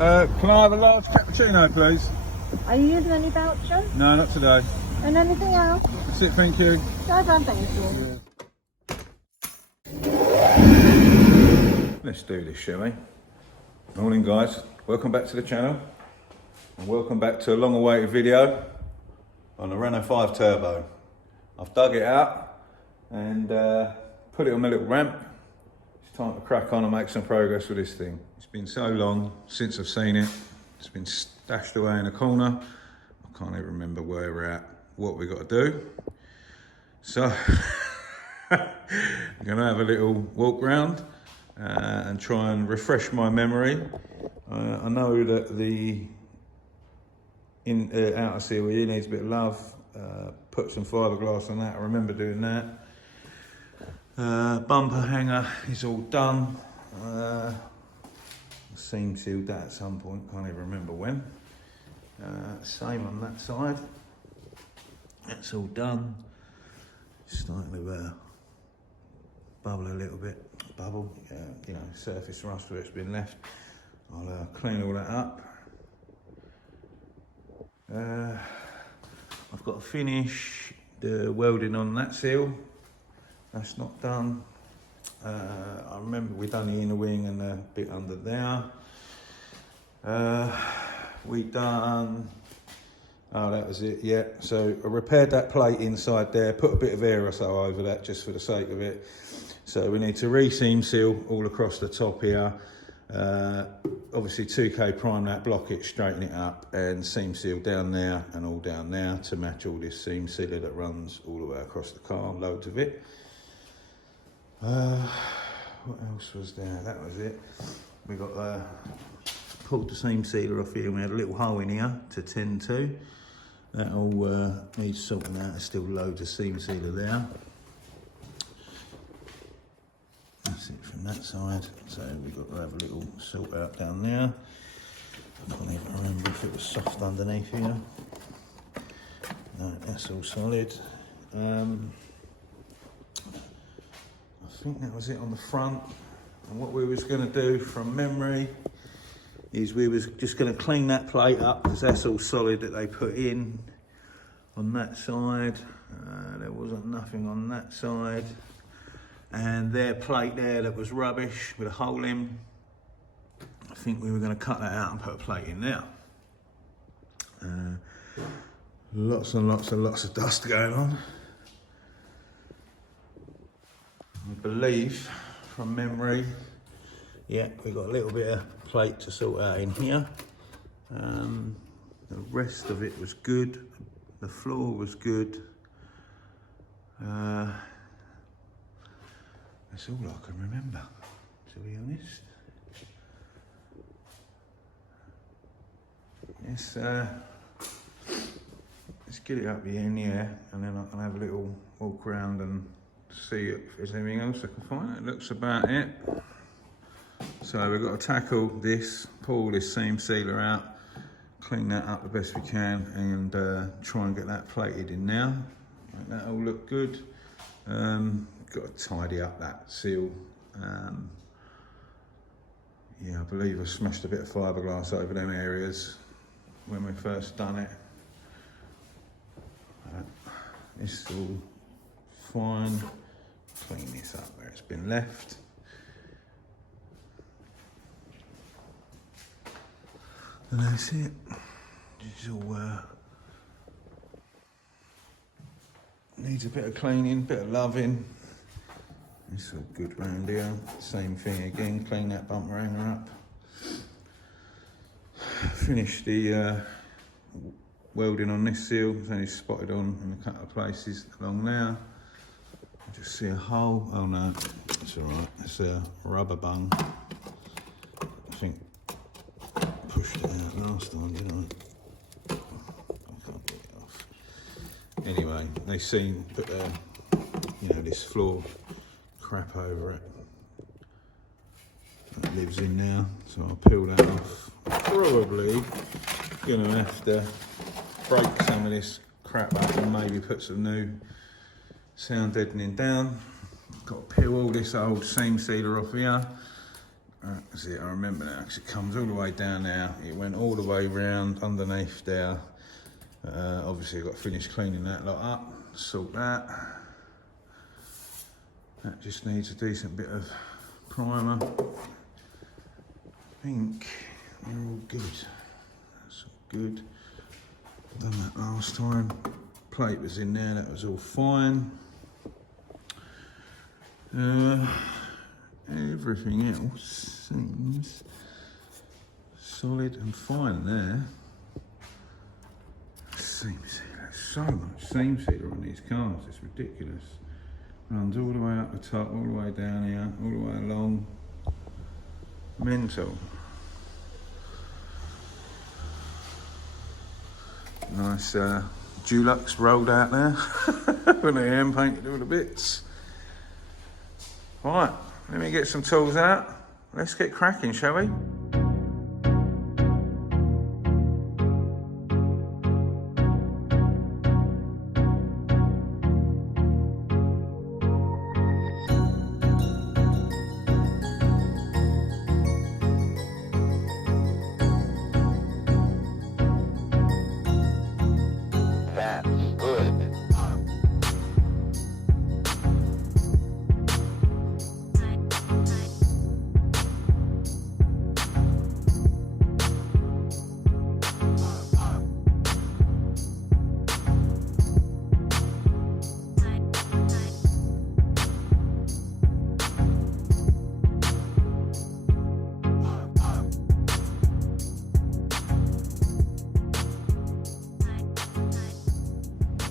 Can I have a large cappuccino, please? Are you using any voucher? No, not today. And anything else? That's it, thank you. Go on, thank you. Let's do this, shall we? Morning, guys. Welcome back to the channel. And welcome back to a long-awaited video on the Renault 5 Turbo. I've dug it out and put it on my little ramp. It's time to crack on and make some progress with this thing. It's been so long since I've seen it. It's been stashed away in a corner. I can't even remember where we're at, what we got to do. So, I'm gonna have a little walk round and try and refresh my memory. I know that the outer seal here needs a bit of love. Put some fiberglass on that, I remember doing that. Bumper hanger is all done. Seam sealed that at some point, can't even remember when. Same on that side. That's all done. Starting to bubble a little bit. Bubble, you know, surface rust where it's been left. I'll clean all that up. I've got to finish the welding on that seal. That's not done. I remember we done the inner wing and a bit under there. We done, oh, that was it, yeah. So I repaired that plate inside there, put a bit of air or so over that just for the sake of it. So we need to re-seam seal all across the top here. Obviously 2K prime that, block it, straighten it up, and seam seal down there and all down there to match all this seam sealer that runs all the way across the car, loads of it. What else was there? That was it. We got pulled the seam sealer off here and we had a little hole in here to tend to. That all needs sorting out. There's still loads of seam sealer there. That's it from that side. So we've got to have a little sort out down there. I can't even remember if it was soft underneath here. No, that's all solid. I think that was it on the front. And what we was going to do from memory is we was just going to clean that plate up because that's all solid that they put in on that side. There wasn't nothing on that side. And their plate there that was rubbish with a hole in, I think we were going to cut that out and put a plate in there. Lots and lots of dust going on. I believe, from memory, yeah, we got a little bit of plate to sort out in here. The rest of it was good. The floor was good. That's all I can remember, to be honest. Let's get it up here in the air, and then I can have a little walk around and see if there's anything else I can find. It looks about it. So we've got to tackle this, pull this seam sealer out, clean that up the best we can, and try and get that plated in now. Make that all look good. Got to tidy up that seal. Yeah, I believe I smashed a bit of fiberglass over them areas when we first done it. It's all fine. Clean this up where it's been left. And that's it. It's all needs a bit of cleaning, bit of loving. It's all good round here. Same thing again, clean that bumper hanger up. Finish the welding on this seal. It's only spotted on in a couple of places along there. Just see a hole. Oh no, it's all right. It's a rubber bung. I think I pushed it out last time, didn't I? I can't get it off. Anyway, they seem put you know, this floor crap over it. That lives in now, so I'll peel that off. Probably gonna have to break some of this crap up and maybe put some new sound deadening down. Got to peel all this old seam sealer off here, That's it, I remember now, because it comes all the way down there. It went all the way round underneath there. Obviously I've got to finish cleaning that lot up, sort that. That just needs a decent bit of primer. I think we're all good. That's all good. Done that last time. Plate was in there, that was all fine. Everything else seems solid and fine there. Seam sealer, so much seam sealer on these cars, it's ridiculous. Runs all the way up the top, all the way down here, all the way along. Mental. Nice Dulux rolled out there. When they hand painted all the bits. Right, let me get some tools out. Let's get cracking, shall we?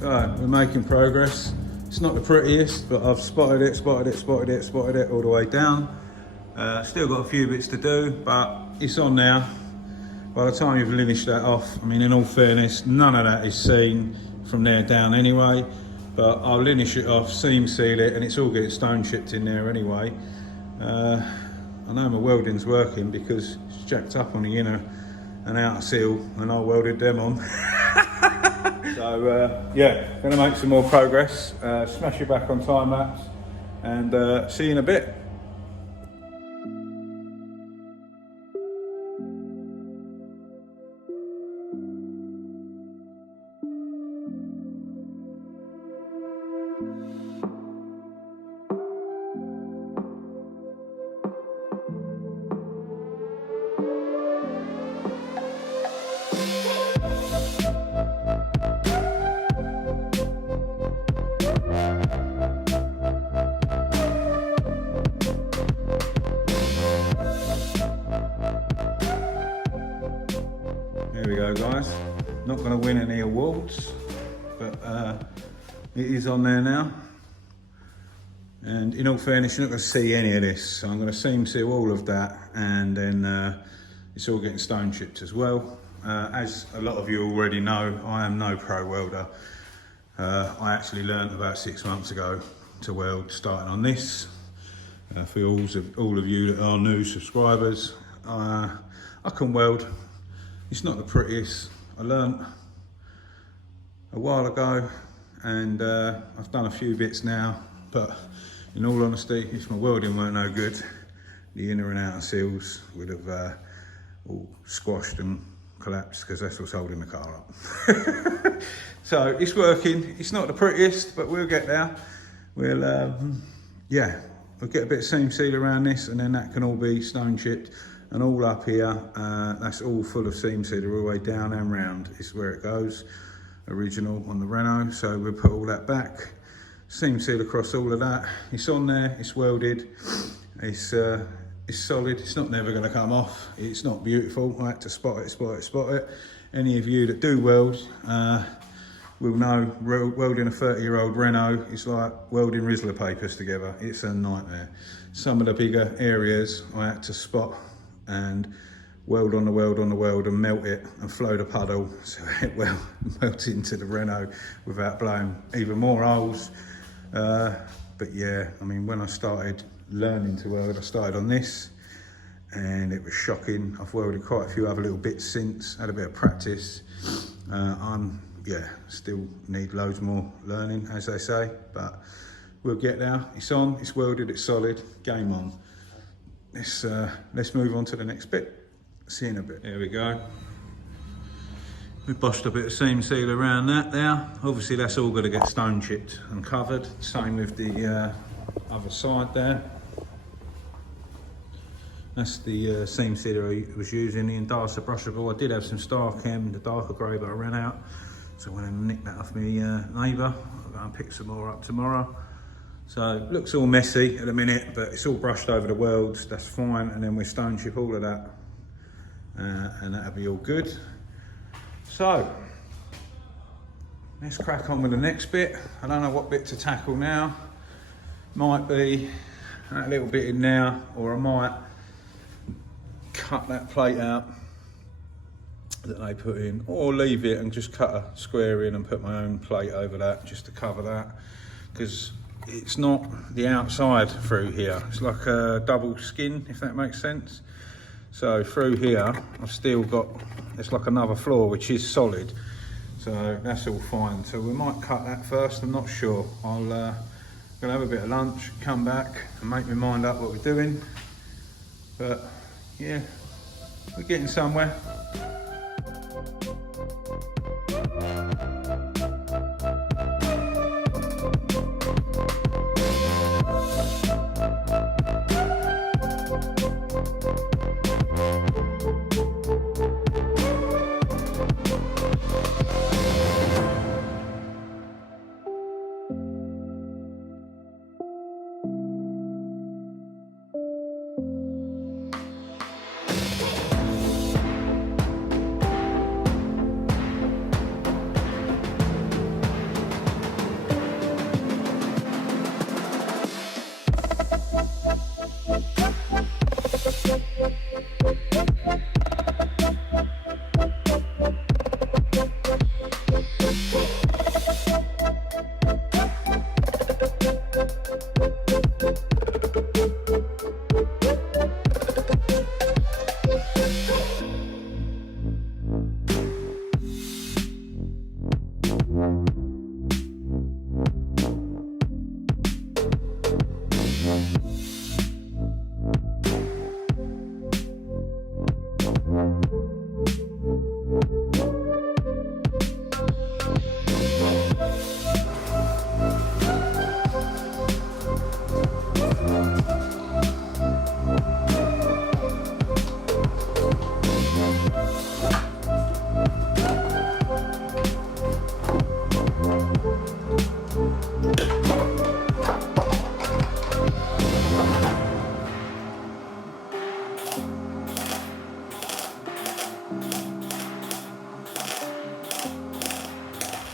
Right, we're making progress. It's not the prettiest, but I've spotted it all the way down. Still got a few bits to do, but it's on now. By the time you've finished that off, I mean, in all fairness, none of that is seen from there down anyway, but I'll linish it off, seam seal it, and it's all getting stone chipped in there anyway. I know my welding's working because it's jacked up on the inner and outer seal, and I welded them on. So yeah, gonna make some more progress, smash it back on time lapse, and see you in a bit. There we go, guys. Not going to win any awards, but it is on there now. And in all fairness, you're not going to see any of this. So I'm going to seam seal all of that, and then it's all getting stone chipped as well. As a lot of you already know, I am no pro welder. I actually learned about 6 months ago to weld, starting on this. For all of you that are new subscribers, I can weld. It's not the prettiest. I learnt a while ago, and I've done a few bits now, but in all honesty, if my welding weren't no good, the inner and outer seals would have all squashed and collapsed, because that's what's holding the car up. So it's working. It's not the prettiest, but we'll get there. We'll yeah, we'll get a bit of seam seal around this, and then that can all be stone chipped. And all up here, that's all full of seam sealer all the way down and round is where it goes. Original on the Renault, so we'll put all that back. Seam seal across all of that. It's on there, it's welded, it's solid, it's not never gonna come off. It's not beautiful, I had to spot it. Any of you that do weld will know welding a 30-year-old Renault is like welding Rizzler papers together. It's a nightmare. Some of the bigger areas I had to spot and weld on the weld and melt it and float a puddle so it melts into the Renault without blowing even more holes. But yeah, I mean, when I started learning to weld, I started on this and it was shocking. I've welded quite a few other little bits since, had a bit of practice. Yeah, still need loads more learning, as they say, but we'll get there. It's on, it's welded, it's solid, game on. let's move on to the next bit. See you in a bit. There we go. We bossed a bit of seam seal around that there. Obviously that's all got to get stone chipped and covered. Same with the other side there. That's the seam sealer I was using, the Endasa brushable. I did have some Star Chem, the darker grey, but I ran out. So I went and nicked that off my neighbour. I'll go and pick some more up tomorrow. So it looks all messy at the minute, but it's all brushed over the welds, that's fine. And then we stone chip all of that and that'll be all good. So let's crack on with the next bit. I don't know what bit to tackle now. Might be that little bit in now, or I might cut that plate out that they put in, or leave it and just cut a square in and put my own plate over that just to cover that, because it's not the outside through here, it's like a double skin, if that makes sense. So through here I've still got, it's like another floor which is solid, so that's all fine. So we might cut that first, I'm not sure. I'll gonna have a bit of lunch, come back and make my mind up what we're doing, but yeah, we're getting somewhere.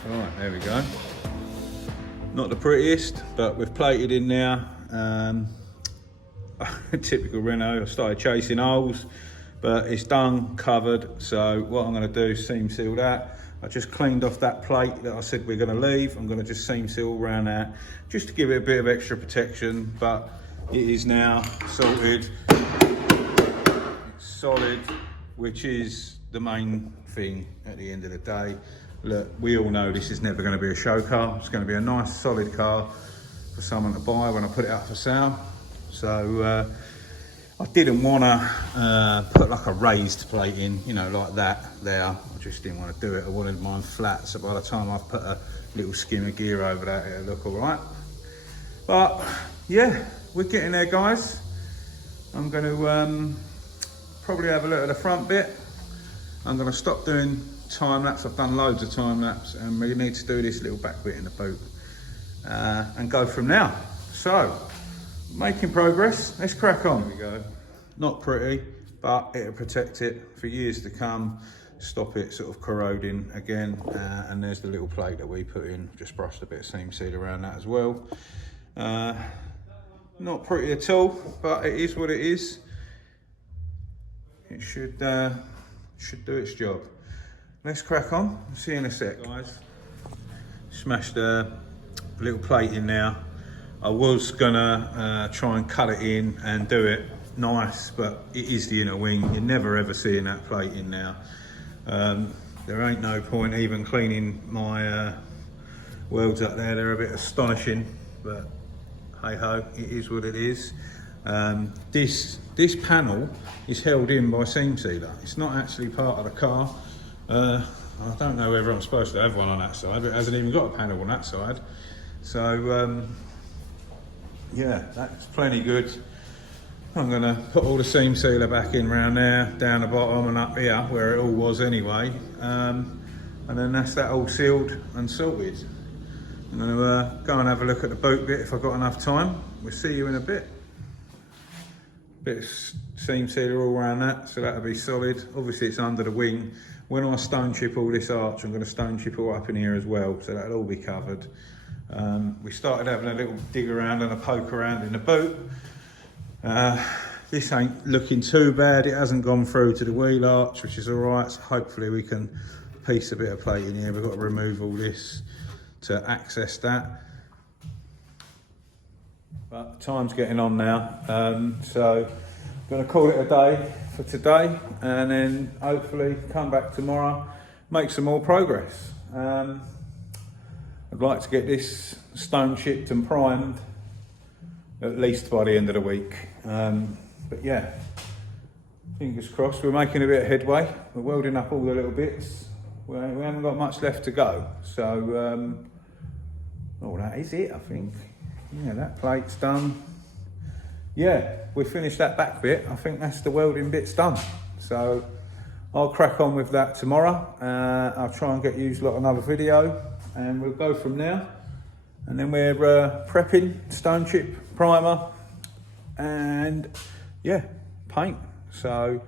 Right, there we go. Not the prettiest, but we've plated in now. Typical Renault, I started chasing holes, but it's done, covered. So what I'm going to do, seam seal that. I just cleaned off that plate that I said we're going to leave. I'm going to just seam seal around that, just to give it a bit of extra protection, but it is now sorted. It's solid, which is the main thing at the end of the day. Look, we all know this is never going to be a show car. It's going to be a nice solid car for someone to buy when I put it up for sale. So I didn't want to put like a raised plate in, you know, like that there. I just didn't want to do it. I wanted mine flat, so by the time I've put a little skim of gear over that, it'll look all right. But yeah, we're getting there, guys. I'm going to probably have a look at the front bit. I'm going to stop doing time lapse. I've done loads of time lapse, and we need to do this little back bit in the boot and go from now. So making progress, let's crack on. Here we go. Not pretty, but it'll protect it for years to come, stop it sort of corroding again. And there's the little plate that we put in. Just brushed a bit of seam seal around that as well. Not pretty at all, but it is what it is. It should do its job. Let's crack on. See you in a sec, guys. Smashed a little plate in now. I was gonna try and cut it in and do it nice, but it is the inner wing. You're never ever seeing that plate in now. There ain't no point even cleaning my welds up there. They're a bit astonishing, but hey ho, it is what it is. This panel is held in by seam sealer. It's not actually part of the car. I don't know whether I'm supposed to have one on that side, but it hasn't even got a panel on that side. So yeah, that's plenty good. I'm going to put all the seam sealer back in round there, down the bottom and up here where it all was anyway, and then that's that all sealed and sorted. I'm going to go and have a look at the boot bit if I've got enough time. We'll see you in a bit. Bit of seam sealer all around that, so that'll be solid. Obviously it's under the wing. When I stone chip all this arch, I'm going to stone chip all up in here as well, so that'll all be covered. We started having a little dig around and a poke around in the boot. This ain't looking too bad. It hasn't gone through to the wheel arch, which is all right. So hopefully we can piece a bit of plate in here. We've got to remove all this to access that. But time's getting on now, so I'm going to call it a day for today, and then hopefully come back tomorrow, make some more progress. I'd like to get this stone chipped and primed at least by the end of the week. But yeah, fingers crossed. We're making a bit of headway. We're welding up all the little bits. We haven't got much left to go. So, oh, that is it, I think. Yeah, that plate's done. Yeah, we finished that back bit. I think that's the welding bit's done. So I'll crack on with that tomorrow. I'll try and get you lot another video, and we'll go from there. And then we're prepping stone chip, primer, and yeah, paint. So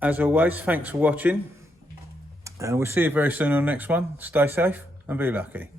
as always, thanks for watching, and we'll see you very soon on the next one. Stay safe and be lucky.